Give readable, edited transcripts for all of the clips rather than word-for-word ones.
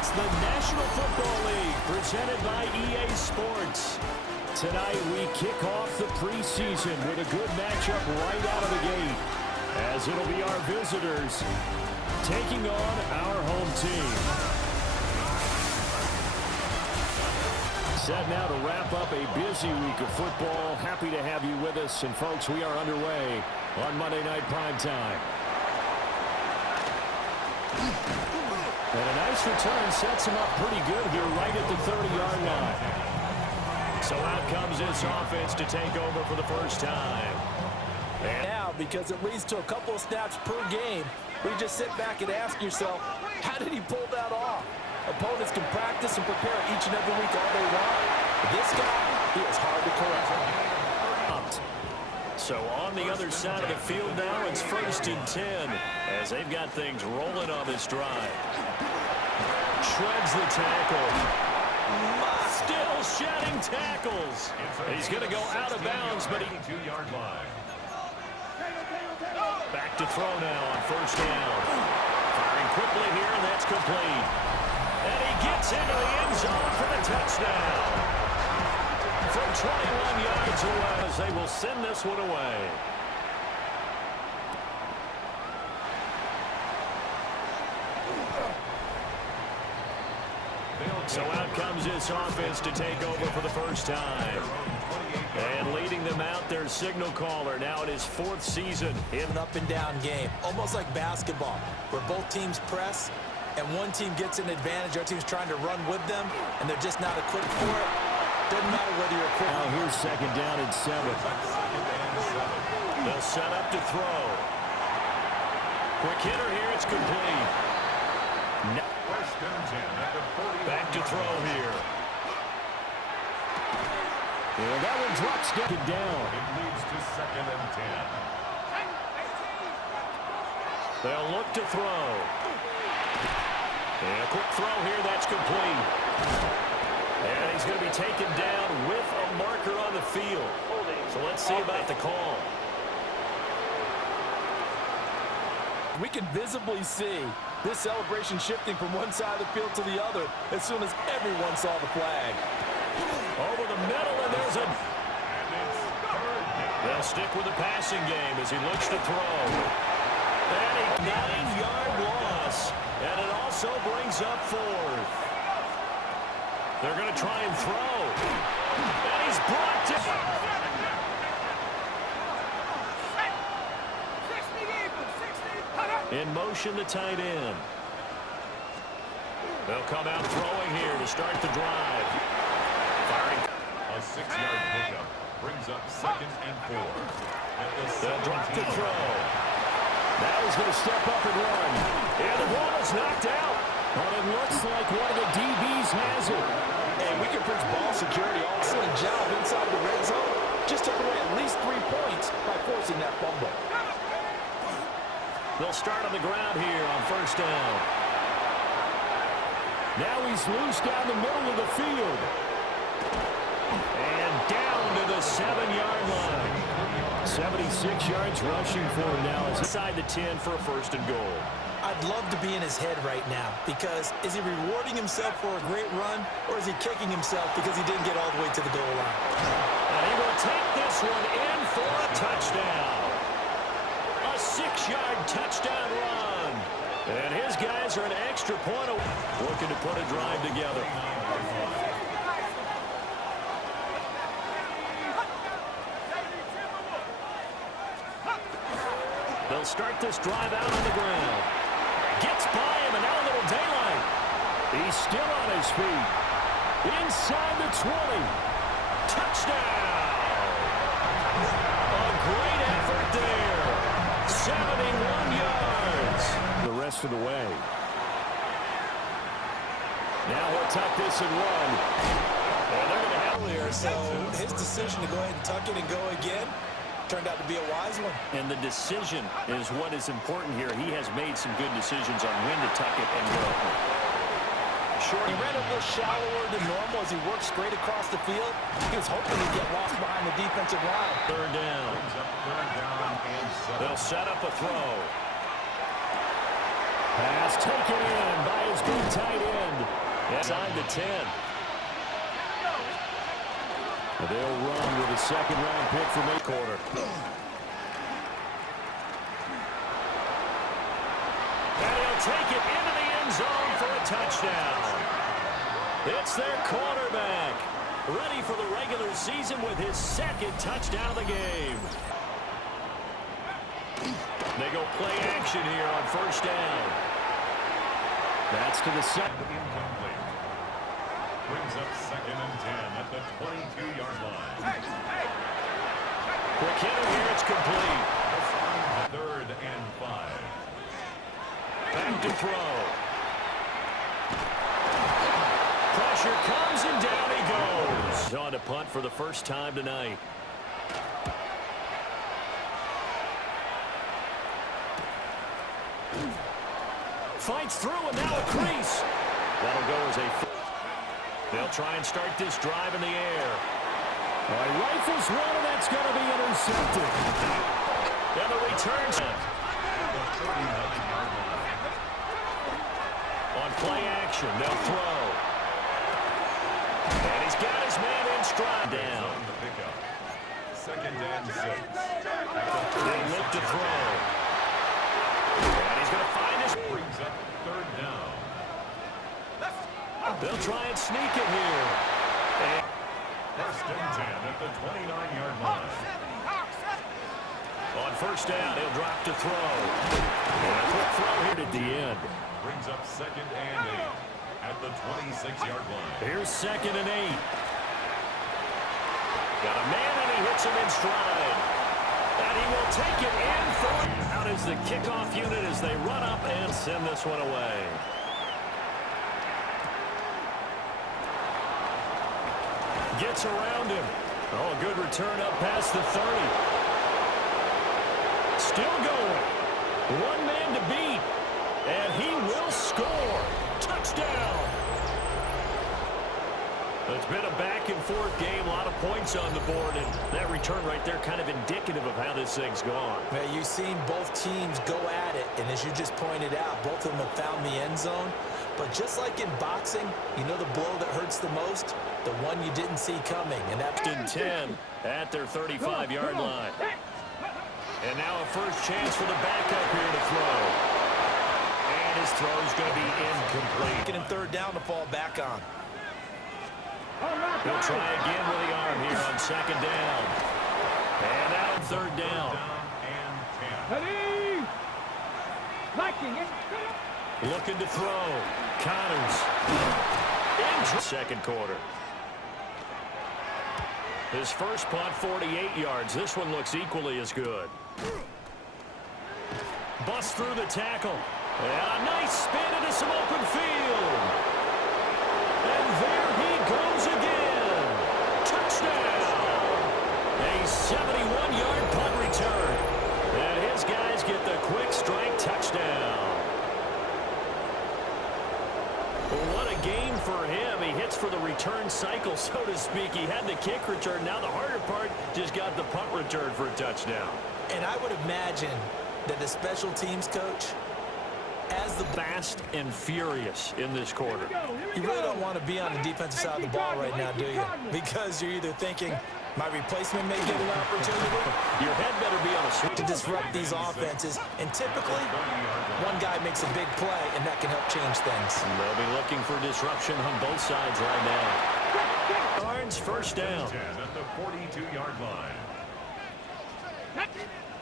It's the National Football League presented by EA Sports. Tonight we kick off the preseason with a good matchup right out of the gate, as it'll be our visitors taking on our home team. Set now to wrap up a busy week of football. Happy to have you with us. And folks, we are underway on Monday Night Primetime. And a nice return sets him up pretty good here right at the 30-yard line. So out comes this offense to take over for the first time. And now, because it leads to a couple of snaps per game, we just sit back and ask yourself, how did he pull that off? Opponents can practice and prepare each and every week all they want. This guy, he is hard to correct. So on the other side of the field now, it's 1st and 10 as they've got things rolling on this drive. Shreds the tackle. Still shedding tackles. He's going to go out of bounds, but he... 2-yard line. Back to throw now on 1st down. Firing quickly here, and that's complete. And he gets into the end zone for the touchdown. From 21 yards away, as they will send this one away. So out comes this offense to take over for the first time. And leading them out, their signal caller. Now in his 4th season. In an up-and-down game, almost like basketball, where both teams press, and one team gets an advantage, our team's trying to run with them, and they're just not equipped for it. Doesn't matter whether you're equipped. Now here's 2nd down and 7. They'll set up to throw. Quick hitter here, it's complete. Back to throw here. Yeah, that one drops down. It leads to 2nd and 10. They'll look to throw. And a quick throw here, that's complete. And he's going to be taken down with a marker on the field. So let's see about the call. We can visibly see this celebration shifting from one side of the field to the other as soon as everyone saw the flag. Over the middle, and there's a... They'll stick with the passing game as he looks to throw. And a 9-yard loss. And it also brings up 4th. They're going to try and throw. And he's brought down. In motion, the tight end. They'll come out throwing here to start the drive. Firing. A 6-yard pickup brings up 2nd and 4. They'll drop to throw. Now he's going to step up and run. And the ball is knocked out. But it looks like one of the DBs has it. And we can preach ball security. Excellent job inside the red zone. Just took away at least 3 points by forcing that fumble. They'll start on the ground here on 1st down. Now he's loose down the middle of the field. And down to the 7-yard line. 76 yards rushing for him now. Inside the 10 for a 1st and goal. I'd love to be in his head right now, because is he rewarding himself for a great run, or is he kicking himself because he didn't get all the way to the goal line? And he will take this one in for a touchdown. A 6-yard touchdown run. And his guys are an extra point away, looking to put a drive together. They'll start this drive out on the ground. Gets by him, and now a little daylight. He's still on his feet. Inside the 20. Touchdown! A great effort there. 71 yards. The rest of the way. Now he'll tuck this and run. And they're going to have Earlier, so his decision to go ahead and tuck it and go again turned out to be a wise one. And the decision is what is important here. He has made some good decisions on when to tuck it and go. Short. He ran a little shallower than normal as he worked straight across the field. He was hoping to get lost behind the defensive line. 3rd down. They'll set up a throw. Pass taken in by his big tight end. Inside the 10. They'll run with a second-round pick from mid-quarter. And he'll take it into the end zone for a touchdown. It's their quarterback, ready for the regular season with his second touchdown of the game. They go play action here on first down. That's to the second. Incomplete. Brings up 2nd and 10 at the 22-yard line. Quick hitter here, it's complete. 3rd and 5. Back to throw. Pressure comes and down he goes. On to punt for the first time tonight. Fights through and now a crease. That'll go as a... They'll try and start this drive in the air. All right, rifles one, and that's going to be intercepted. And the return. On play action, they'll throw. And he's got his man in stride down. The pickup. 2nd and 6. They look to throw. And he's going to find his... Brings up 3rd down. They'll try and sneak it here. And 1st and 10 at the 29-yard line. on first down, he'll drop to throw. And a quick throw here at the end. Brings up 2nd and 8 at the 26-yard line. Here's 2nd and 8. Got a man and he hits him in stride. And he will take it in for... Out is the kickoff unit as they run up and send this one away. Gets around him. Oh, a good return up past the 30. Still going. One man to beat. And he will score. Touchdown. It's been a back-and-forth game, a lot of points on the board, and that return right there kind of indicative of how this thing's gone. Now, you've seen both teams go at it, and as you just pointed out, both of them have found the end zone. But just like in boxing, you know the blow that hurts the most? The one you didn't see coming, and that's in 10 at their 35-yard line. And now a first chance for the backup here to throw. And his throw's going to be incomplete. second and 3rd down to fall back on. He'll try again with the arm here on 2nd down. And out on 3rd down. Looking to throw. Connors. In second quarter. His first punt, 48 yards. This one looks equally as good. Bust through the tackle. And a nice spin into some open field. And there he goes again. Touchdown. A 71-yard punt return. And his guys get the quick strike touchdown. What a game for him. He hits for the return cycle, so to speak. He had the kick return. Now the harder part, just got the punt return for a touchdown. And I would imagine that the special teams coach, as the Fast and furious in this quarter. you really don't want to be on the defensive side of the ball right now, do you? Because you're either thinking, my replacement may get an opportunity Your head better be on a switch. to disrupt these offenses. And typically, one guy makes a big play, and that can help change things. They'll be looking for disruption on both sides right now. Barnes, first down. 10 at the 42-yard line.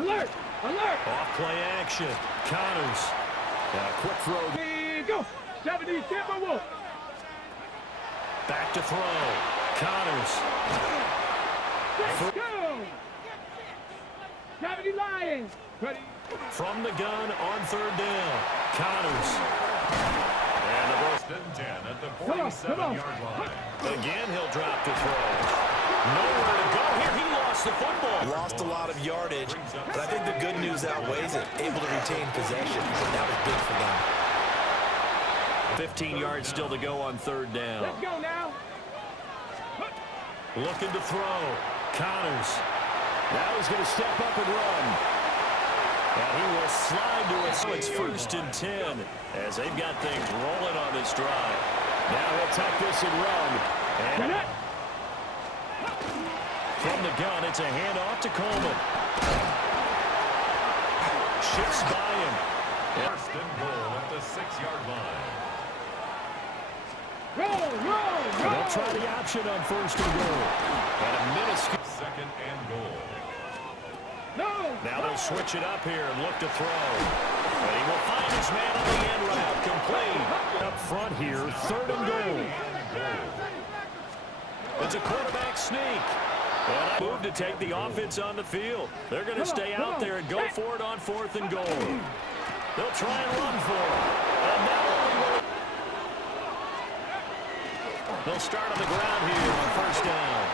Alert! Alert! Off play action. Connors. And a quick throw. Go! 70, Timberwolf! Back to throw. Connors. Let's go! 70 Lions! Ready? From the gun on 3rd down. Connors. And the ball. 10 at the Come on. 47-yard line. Again, he'll drop to throw. Nowhere to go here. He lost the football. Lost a lot of yardage, but I think the good news outweighs it. Able to retain possession. That was big for them. 15 yards still to go on 3rd down. Let's go now! Looking to throw. Connors. Now he's going to step up and run. And he will slide to us. So it's 1st and 10 as they've got things rolling on this drive. Now he'll tuck this and run. And from the gun, it's a handoff to Coleman. Shifts by him. 1st and goal at the 6-yard line. Roll, roll, And they'll try the option on 1st and goal. And a minuscule. 2nd and goal. no. Now they'll switch it up here and look to throw. And he will find his man on the end route. Complete. Up front here, 3rd and goal. It's a quarterback sneak. And a move to take the offense on the field. They're going to stay out there and go for it on 4th and goal. They'll try and run for it. And not only will they'll start on the ground here on 1st down.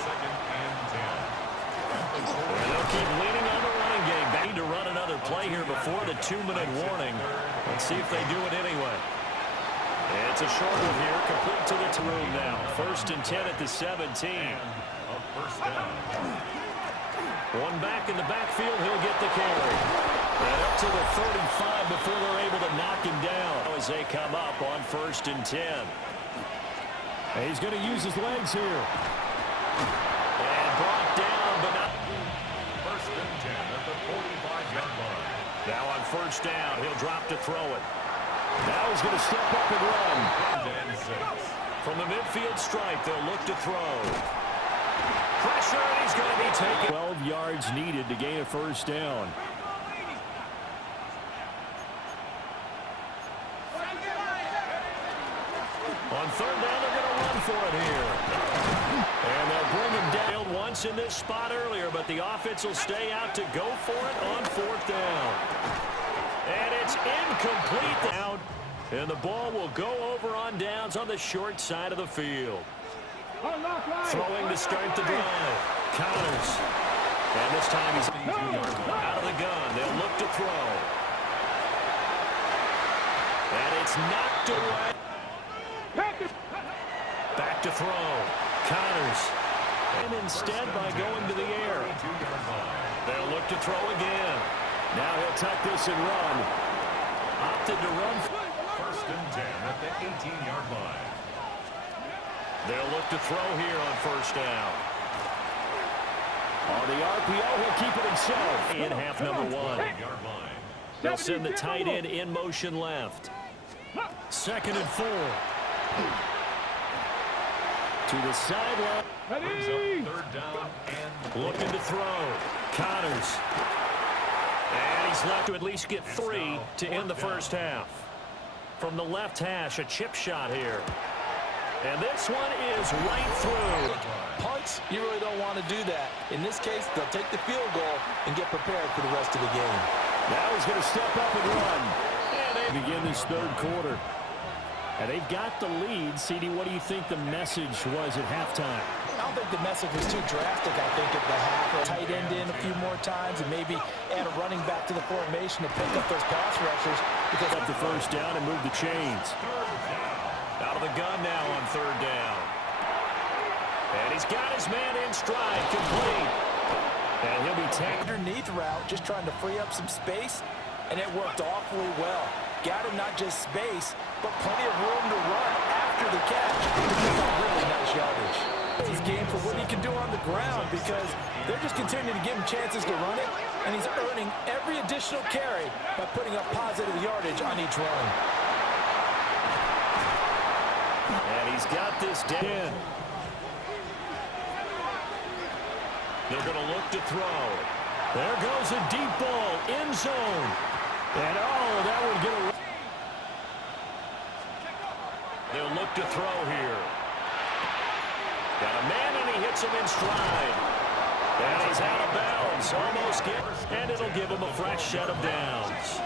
2nd and 10. And they'll keep leaning on the running game. They need to run another play here before the 2-minute warning. Let's see if they do it anyway. It's a short one here, complete to the room now. 1st and 10 at the 17. A 1st down. One back in the backfield, he'll get the carry. And up to the 35 before they're able to knock him down as they come up on 1st and 10. And he's going to use his legs here. And brought down, but not. 1st and 10 at the 45-yard line. Now on 1st down, he'll drop to throw it. Now he's going to step up and run. And 6. From the midfield stripe, they'll look to throw. Pressure, and he's going to be taken. 12 yards needed to gain a 1st down. On 3rd down, they're going to run for it here. And they'll bring him down once in this spot earlier, but the offense will stay out to go for it on 4th down. And it's incomplete out, and the ball will go over on downs on the short side of the field. Throwing to start the drive. Counters. And this time he's out of the gun. They'll look to throw. And it's knocked away. Back to throw. Counters. And instead by going to the air. They'll look to throw again. Now he'll tuck this and run. Opted to run. 1st and 10 at the 18-yard line. They'll look to throw here on 1st down. On the RPO, he'll keep it himself. In half number 1. Yard line. They'll send the tight end in motion left. 2nd and 4. To the sideline. Brings up 3rd down and Looking to throw. Counters. And he's left to at least get 3 to end the 1st half. From the left hash, a chip shot here. And this one is right through. Punts, you really don't want to do that. In this case, they'll take the field goal and get prepared for the rest of the game. Now he's going to step up and run. And they begin this 3rd quarter. And they've got the lead. CD, what do you think the message was at halftime? I don't think the message was too drastic. I think at the half, a tight end in a few more times and maybe add a running back to the formation to pick up those pass rushers. Because up the 1st down and move the chains. Out of the gun now on 3rd down. And he's got his man in stride, complete. And he'll be taken. Underneath route, just trying to free up some space, and it worked awfully well. Got him not just space, but plenty of room to run after the catch. Really nice yardage. This game for what he can do on the ground because they're just continuing to give him chances to run it, and he's earning every additional carry by putting up positive yardage on each run. And he's got this down. They're going to look to throw. There goes a deep ball, end zone. And that would get a... They'll look to throw here. Got a man, and he hits him in stride. And he's out of bounds. Almost and it'll give him a fresh set of downs.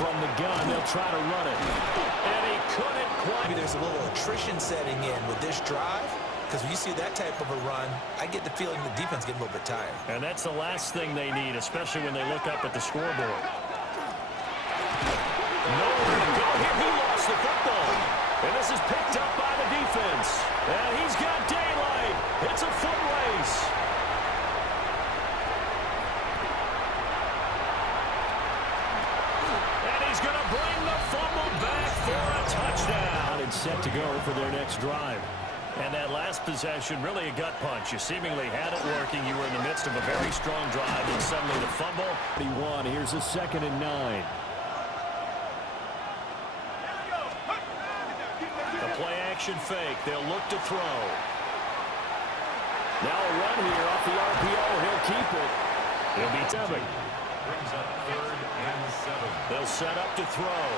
From the gun, they'll try to run it. And he couldn't quite. Maybe there's a little attrition setting in with this drive. Because when you see that type of a run, I get the feeling the defense getting a little bit tired. And that's the last thing they need, especially when they look up at the scoreboard. Nowhere to go here. He lost the football. And this is picked up by the defense. And he's got daylight. It's a foot race. bring the fumble back for a touchdown. And set to go for their next drive. And that last possession, really a gut punch. You seemingly had it working. You were in the midst of a very strong drive, and suddenly the fumble. 41. Here's a 2nd and 9. The play-action fake. They'll look to throw. Now a run here off the RPO. He'll keep it. He'll be 7. Brings up 3rd and 7. They'll set up to throw.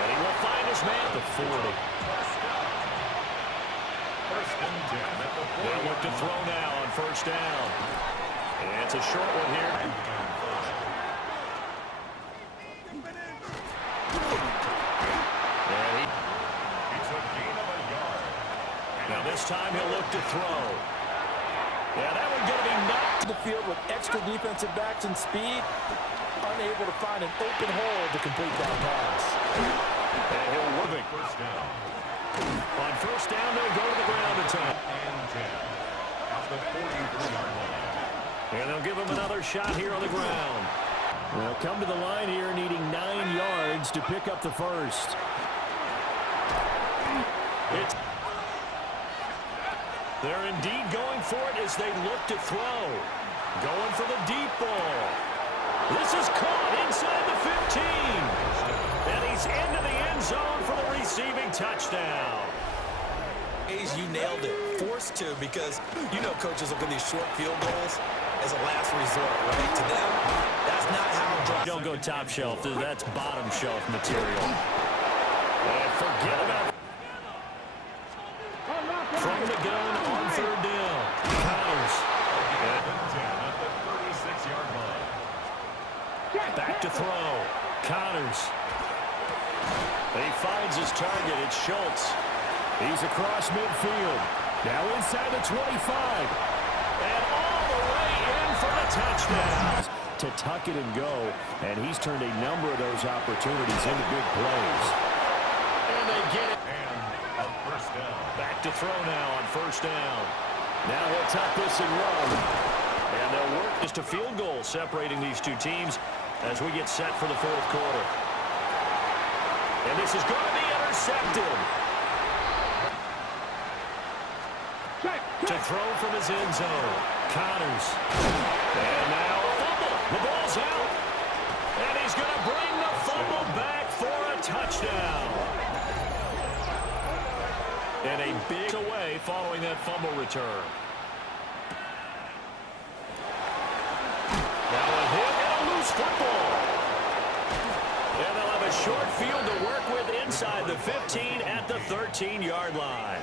And he will find his man at the 40. 1st and 10 at the 40. They'll look to throw now on 1st down. And it's a short one here. Now this time he'll look to throw. Yeah, that one going to be knocked To the field with extra defensive backs and speed, unable to find an open hole to complete that pass. And he'll whip it. 1st down. On 1st down, they'll go to the ground attack. And 10 at the 43-yard line. And they'll give him another shot here on the ground. Well, come to the line here needing 9 yards to pick up the first. They're indeed going for it as they look to throw. Going for the deep ball. This is caught inside the 15. And he's into the end zone for the receiving touchdown. You nailed it. Forced to, because you know coaches look at these short field goals as a last resort, right? To them, that's not how drive. Don't go top shelf. That's bottom shelf material. And forget about it. From the gun on 3rd down. Connors. 10 at the 36-yard line. Back to throw. Connors. He finds his target. It's Schultz. He's across midfield. Now inside the 25. And all the way in for the touchdown. To tuck it and go. And he's turned a number of those opportunities into big plays. And they get it. And a 1st down. Back to throw now on 1st down. Now he'll tuck this and run. And they'll work just a field goal separating these two teams as we get set for the 4th quarter. And this is going to be intercepted. To throw from his end zone. Connors. And now a fumble. The ball's out. And he's going to bring the fumble back for a touchdown. And a big away following that fumble return. Now a hit and a loose football. And they'll have a short field to work with inside the 15 at the 13-yard line.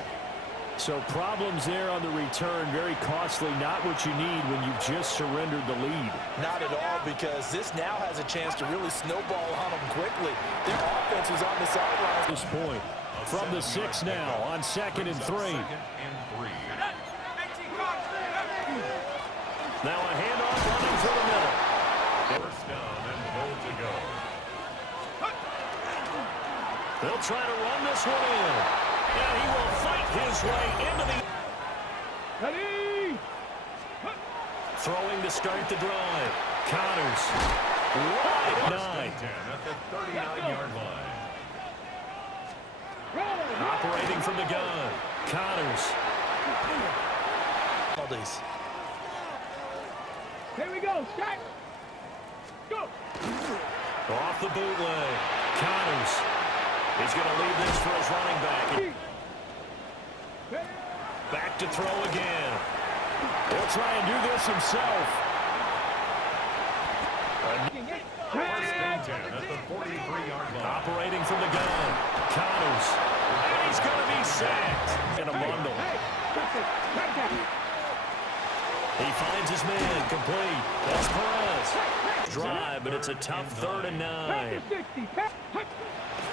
So problems there on the return, very costly, not what you need when you've just surrendered the lead. Not at all, because this now has a chance to really snowball on them quickly. Their offense is on the sidelines. At this point, from the 6 now on 2nd and 3. 2nd and 3. Now a handoff running through the middle. 1st down and goal to go. They'll try to run this one in. And he will fight his way into the... Ready? Throwing to start the drive. Connors. Wide 9. 10 at the 39-yard line. Operating from the gun. Connors. Here we go, Scott. Go. Off the bootleg. Connors. He's going to leave this for his running back. Back to throw again. He'll try and do this himself. 1st and 10 at the 43-yard line. Operating from the gun. Connors. And he's going to be sacked. In a bundle. He finds his man complete. That's Perez. Drive, but it's a tough 3rd and 9.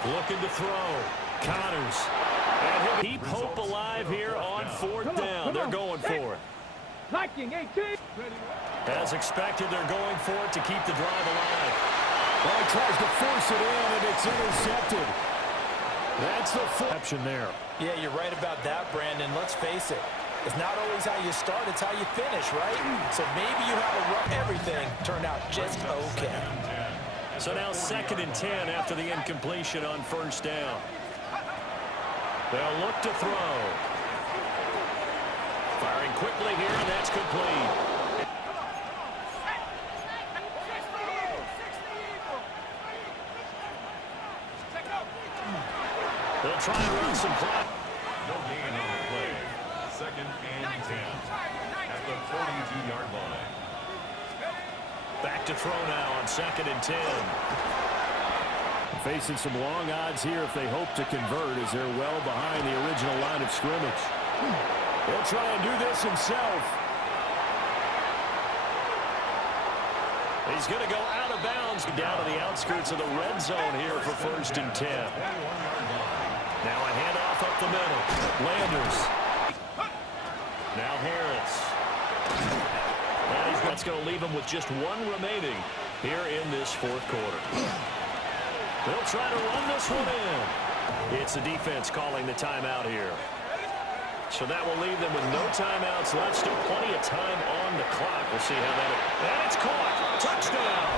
Looking to throw. Connors. And he'll keep hope alive here on 4th down. They're going for it. Liking 18. As expected, they're going for it to keep the drive alive. Well, he tries to force it in, and it's intercepted. That's the option there. Yeah, you're right about that, Brandon. Let's face it. It's not always how you start, it's how you finish, right? So maybe you have a rough everything turned out just okay. So now 2nd and 10 after the incompletion on first down. They'll look to throw. Firing quickly here, and that's complete. They'll try and run some clock. No gain on the play. 2nd and 10 at the 42-yard line. Back to throw now on 2nd and 10. Facing some long odds here if they hope to convert as they're well behind the original line of scrimmage. He'll try and do this himself. He's going to go out of bounds down to the outskirts of the red zone here for 1st and 10. Now a handoff up the middle. Landers. Now Harris. That's going to leave him with just one remaining here in this 4th quarter. They'll try to run this one in. It's the defense calling the timeout here. So that will leave them with no timeouts left. Still plenty of time on the clock. We'll see how that is. And it's caught. Touchdown.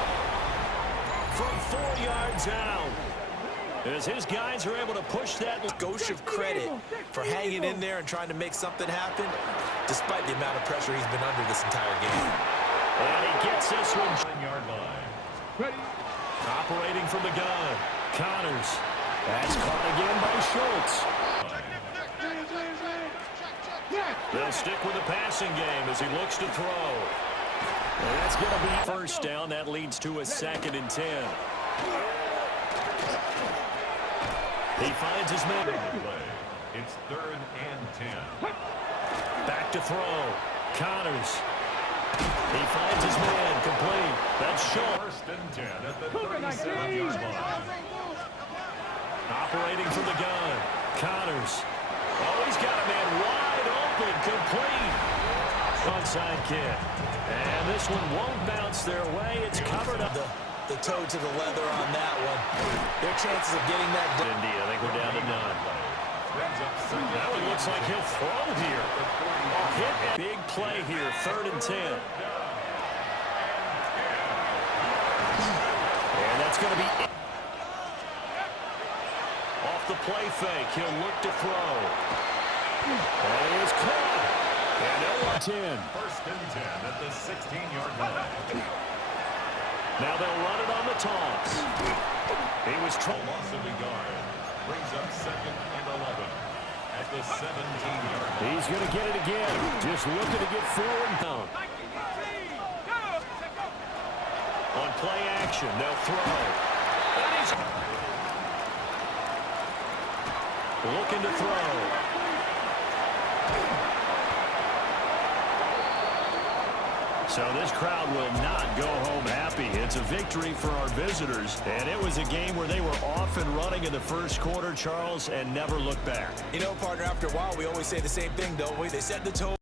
From 4 yards out. As his guys are able to push that. Gauche of credit for hanging in there and trying to make something happen, despite the amount of pressure he's been under this entire game. And he gets this one. 9-yard line. Ready. Operating from the gun. Connors. That's caught again by Schultz. They'll stick with the passing game as he looks to throw. And that's going to be first down. That leads to a 2nd and 10. He finds his man. It's 3rd and 10. Back to throw. Connors. He finds his man. Complete. That's Schultz. 1st and 10 at the 37-yard line. Operating from the gun. Connors. Oh, he's got a man wide open. Complete. Onside kick. And this one won't bounce their way. It's covered up. The toe to the leather on that one. Their chances of getting that done. Indy, I think we're down to none. That one looks like he'll throw here. Hit. Big play here. 3rd and 10. And that's going to be it. Off the play fake. He'll look to throw. And he is caught. And they'll 10. 1st and 10 at the 16-yard line. Now they'll run it on the toss. He was trying. Loss of regard brings up 2nd and 11 at the 17-yard line. He's going to get it again. Just looking to get forward now. On play action, they'll throw. And he's looking to throw. So this crowd will not go home happy. It's a victory for our visitors. And it was a game where they were off and running in the 1st quarter, Charles, and never looked back. You know, partner, after a while, we always say the same thing, don't we? They set the tone.